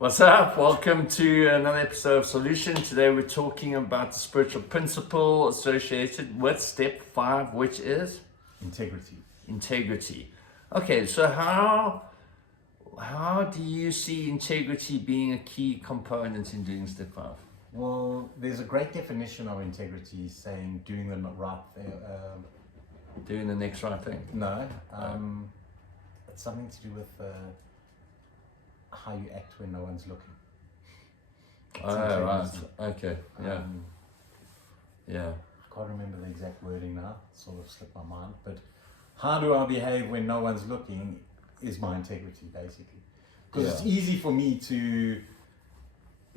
What's up? Welcome to another episode of Solution. Today we're talking about the spiritual principle associated with step 5, which is integrity. Okay, so how do you see integrity being a key component in doing step 5? Well, there's a great definition of integrity saying doing the right thing. Doing the next right thing. It's something to do with how you act when no one's looking. Right. Okay. Yeah. I can't remember the exact wording now. It sort of slipped my mind. But how do I behave when no one's looking is my integrity, basically. Because it's easy for me to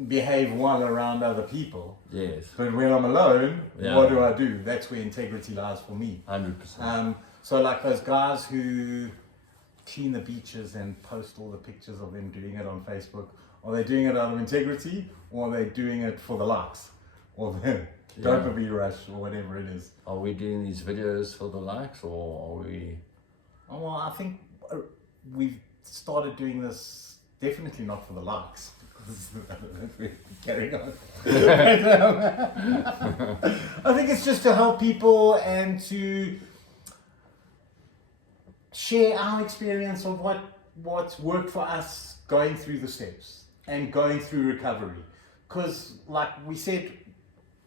behave well around other people. Yes. But when I'm alone, what do? That's where integrity lies for me. 100%. So like those guys who clean the beaches and post all the pictures of them doing it on Facebook, are they doing it out of integrity, or are they doing it for the likes or the dopamine rush or whatever it is? Are we doing these videos for the likes, or are we? Oh, well, I think we've started doing this definitely not for the likes. We're carrying on. I think it's just to help people and to share our experience of what's worked for us going through the steps and going through recovery. Because like we said,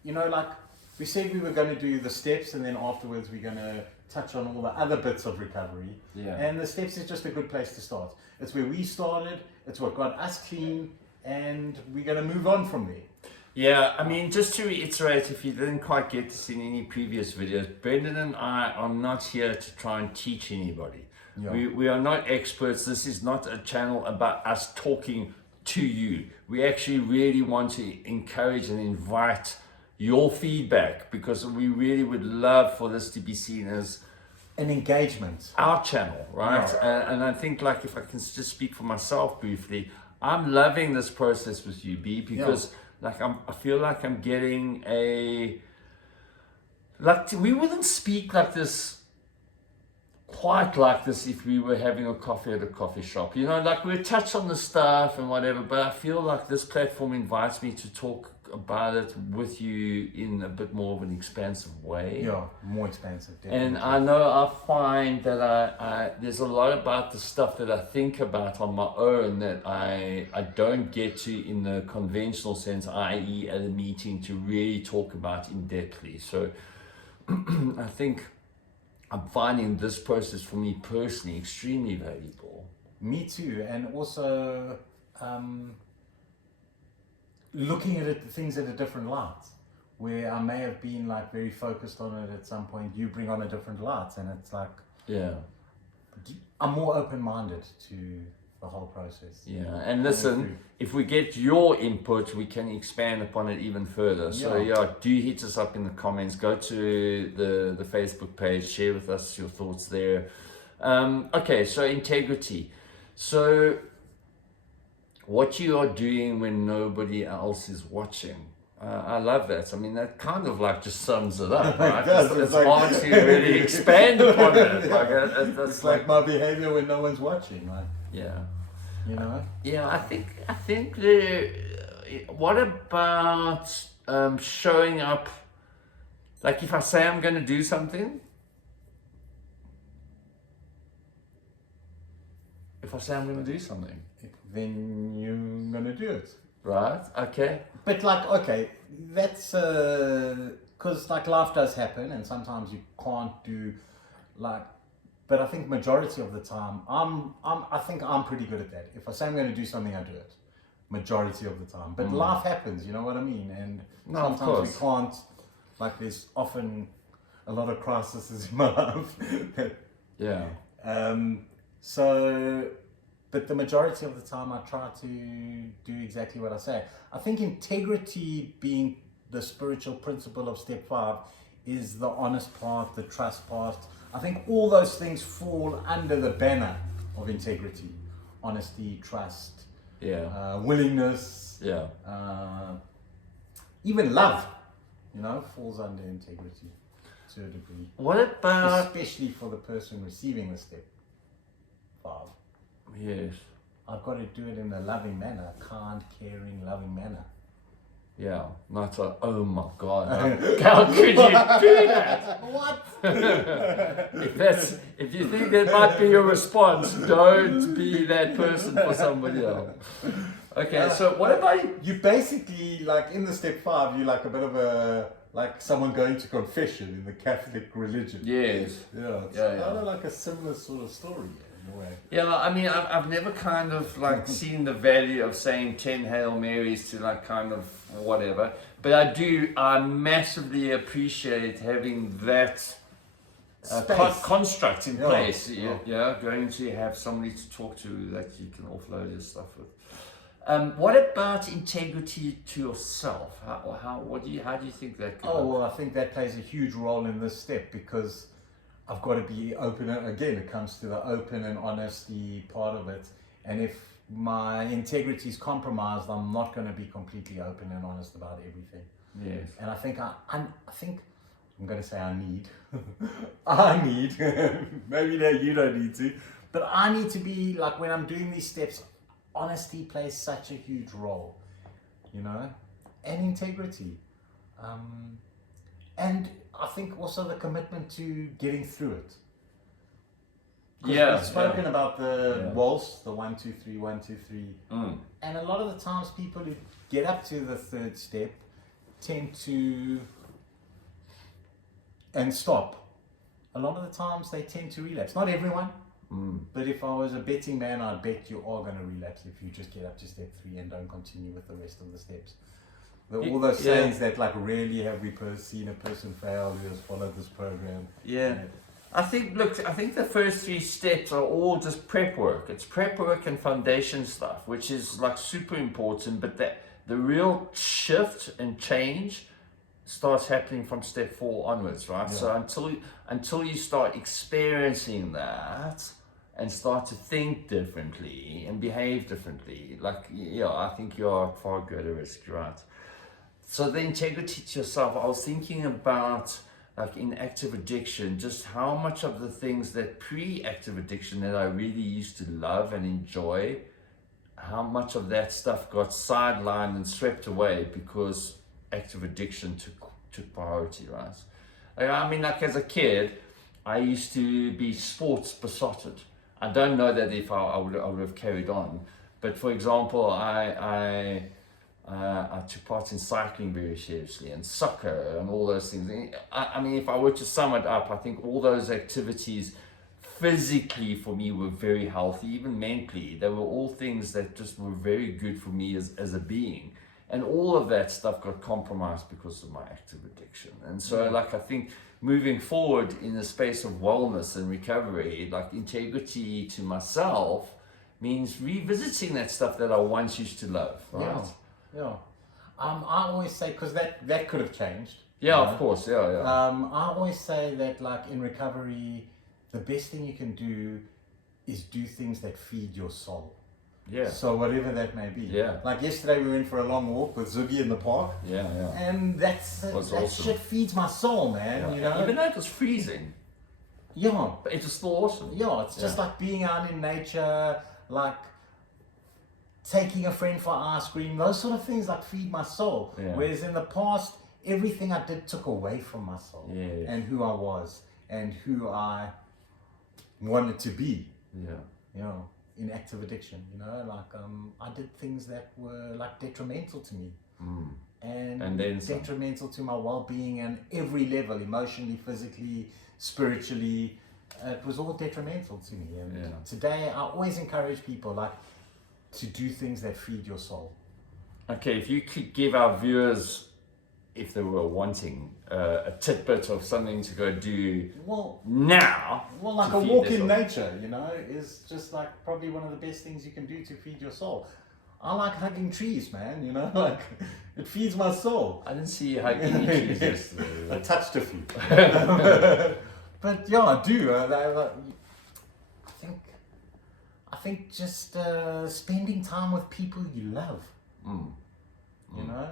we said we were going to do the steps, and then afterwards we're going to touch on all the other bits of recovery. Yeah. And the steps is just a good place to start. It's where we started, it's what got us clean, and we're going to move on from there. Yeah, I mean, just to reiterate, if you didn't quite get this in any previous videos, Brendan and I are not here to try and teach anybody. Yeah. We are not experts. This is not a channel about us talking to you. We actually really want to encourage and invite your feedback, because we really would love for this to be seen as an engagement. Our channel, right? Yeah. And I think, like, if I can just speak for myself briefly, I'm loving this process with you, B, because I feel like I'm getting we wouldn't speak like this, quite like this, if we were having a coffee at a coffee shop. Like we touch on the stuff and whatever, but I feel like this platform invites me to talk about it with you in a bit more of an expansive way. Yeah, more expansive, definitely. And I know I find that I there's a lot about the stuff that I think about on my own that I don't get to in the conventional sense, i.e. at a meeting, to really talk about in depthly. So I think I'm finding this process for me personally extremely valuable. Me too, and also looking at things at a different light, where I may have been like very focused on it at some point. You bring on a different light, and it's like I'm more open-minded to the whole process. Yeah, and listen, if we get your input, we can expand upon it even further. So do hit us up in the comments. Go to the Facebook page, share with us your thoughts there. Okay, so integrity. So what you are doing when nobody else is watching. I love that. I mean, that kind of like just sums it up, right? It's like, hard to really expand upon it. It's like my behavior when no one's watching. Like, Yeah, I think what about showing up? Like if I say I'm going to do something, then you're gonna do it. Right? Okay. But that's because like life does happen, and sometimes you can't do like. But I think majority of the time, I think I'm pretty good at that. If I say I'm going to do something, I do it. Majority of the time. But life happens, you know what I mean? And sometimes we can't. Like there's often a lot of crises in my life. But the majority of the time I try to do exactly what I say. I think integrity, being the spiritual principle of step 5, is the honest part, the trust part. I think all those things fall under the banner of integrity. Honesty, trust, willingness, even love, falls under integrity to a degree. What about... Especially for the person receiving the step 5. Yes. I've got to do it in a loving manner, kind, caring, loving manner. Yeah, not a, oh my God, how could you do that? What? If you think that might be your response, don't be that person for somebody else. Okay, so what about you? Basically, like in the step 5, you're like a bit of a like someone going to confession in the Catholic religion. Yes. Yeah. It's Yeah. kind of like a similar sort of story in a way. Yeah, I mean, I've never kind of like seen the value of saying 10 Hail Marys to like kind of whatever, but I massively appreciate having that construct in place. Yeah, going to have somebody to talk to that you can offload your stuff with. What about integrity to yourself? How do you think that could well, I think that plays a huge role in this step because I've got to be open. Again, it comes to the open and honesty part of it. And if my integrity is compromised, I'm not going to be completely open and honest about everything. Yes. And I think I'm going to say I need. I need. Maybe that you don't need to, but I need to be like when I'm doing these steps. Honesty plays such a huge role, you know, and integrity. And I think also the commitment to getting through it. We've spoken about the waltz, the 1, 2, 3, 1, 2, 3. And a lot of the times people who get up to the 3rd step tend to and stop. A lot of the times they tend to relapse. Not everyone. But if I was a betting man, I'd bet you are going to relapse if you just get up to step 3 and don't continue with the rest of the steps. All those sayings that like rarely have we seen a person fail who has followed this program. Yeah. I think the first 3 steps are all just prep work. It's prep work and foundation stuff, which is like super important, but the real shift and change starts happening from step 4 onwards, right? Yeah. So until you start experiencing that and start to think differently and behave differently, I think you're at far greater risk, right? So the integrity to yourself, I was thinking about like in active addiction, just how much of the things that pre-active addiction that I really used to love and enjoy, how much of that stuff got sidelined and swept away because active addiction took priority, right? I mean, like as a kid, I used to be sports besotted. I don't know that if I would have carried on, but for example, I took part in cycling very seriously and soccer and all those things. I mean, if I were to sum it up, I think all those activities physically for me were very healthy, even mentally. They were all things that just were very good for me as a being. And all of that stuff got compromised because of my active addiction. And so I think moving forward in the space of wellness and recovery, like integrity to myself means revisiting that stuff that I once used to love, right? Yeah. I always say, because that could have changed. Yeah, of course, yeah. I always say that like in recovery, the best thing you can do is do things that feed your soul. Yeah. So whatever that may be. Yeah. Like yesterday we went for a long walk with Ziggy in the park. Yeah. And that awesome. shit feeds my soul, man. You know? Even though it was freezing. Yeah. But it was still awesome. Yeah, it's just like being out in nature, like taking a friend for ice cream, those sort of things like feed my soul. Yeah. Whereas in the past, everything I did took away from my soul. Yeah. And who I was and who I wanted to be. Yeah. You know, in active addiction, you know, like I did things that were like detrimental to me. And then detrimental to my well-being and every level, emotionally, physically, spiritually. It was all detrimental to me. And today I always encourage people like to do things that feed your soul. Okay, if you could give our viewers, if they were wanting, a tidbit of something to go do now. Well, like a walk in nature, you know, is just like probably one of the best things you can do to feed your soul. I like hugging trees, man, you know, like it feeds my soul. I didn't see you hugging any trees yesterday. I touched a few. But yeah, I do. I think just spending time with people you love, you know,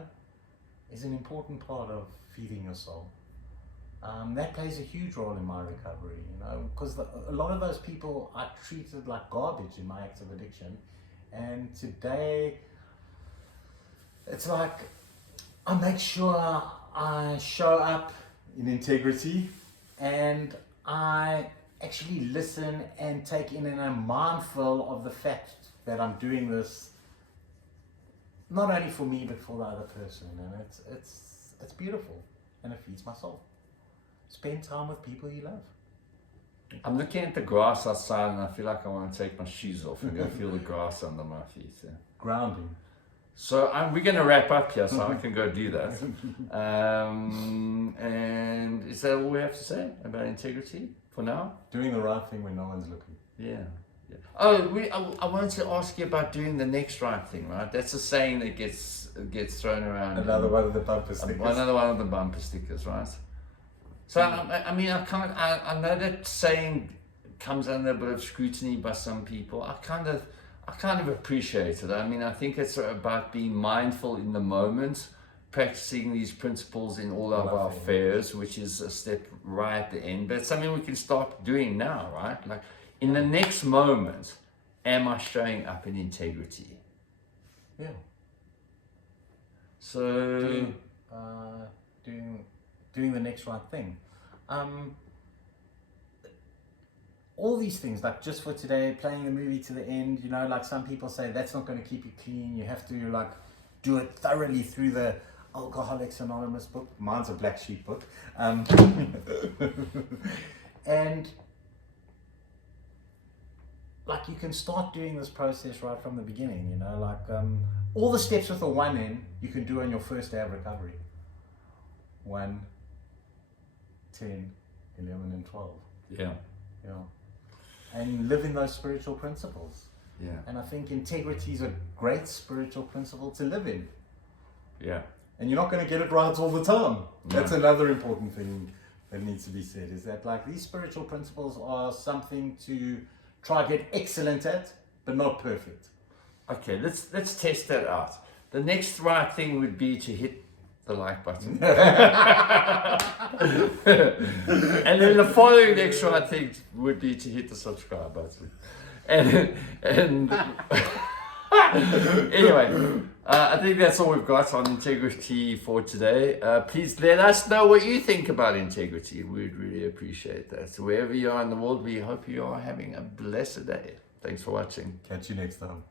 is an important part of feeding your soul. That plays a huge role in my recovery, you know, because a lot of those people I treated like garbage in my active addiction, And today, it's like I make sure I show up in integrity, and I actually listen and take in, and I'm mindful of the fact that I'm doing this not only for me but for the other person, and it's beautiful, and it feeds my soul. Spend time with people you love. I'm looking at the grass outside and I feel like I want to take my shoes off and go feel the grass under my feet. Yeah. Grounding. So we're going to wrap up here so I can go do that. And is that all we have to say about integrity for now? Doing the right thing when no one's looking. Yeah. Oh, I wanted to ask you about doing the next right thing, right? That's a saying that gets thrown around. Another one of the bumper stickers. Another one of the bumper stickers, right? So I mean, I know that saying comes under a bit of scrutiny by some people. I kind of appreciate it. I mean, I think it's about being mindful in the moment, practicing these principles in all of our affairs, which is a step right at the end. But it's something we can start doing now, right? Like in the next moment, am I showing up in integrity? Yeah. So doing the next right thing. All these things, like just for today, playing the movie to the end, you know, like some people say that's not going to keep you clean. You have to like do it thoroughly through the Alcoholics Anonymous book. Mine's a Black Sheep book. And like you can start doing this process right from the beginning, you know, like all the steps with a 1 in, you can do on your first day of recovery. 1, 10, 11, and 12. Yeah. And live in those spiritual principles. Yeah. And I think integrity is a great spiritual principle to live in. Yeah. And you're not going to get it right all the time. No. That's another important thing that needs to be said, is that like these spiritual principles are something to try get excellent at, but not perfect. Okay, let's test that out. The next right thing would be to hit the like button. And then the following next right thing would be to hit the subscribe button. And anyway, I think that's all we've got on integrity for today. Please let us know what you think about integrity. We'd really appreciate that. So wherever you are in the world, we hope you are having a blessed day. Thanks for watching. Catch you next time.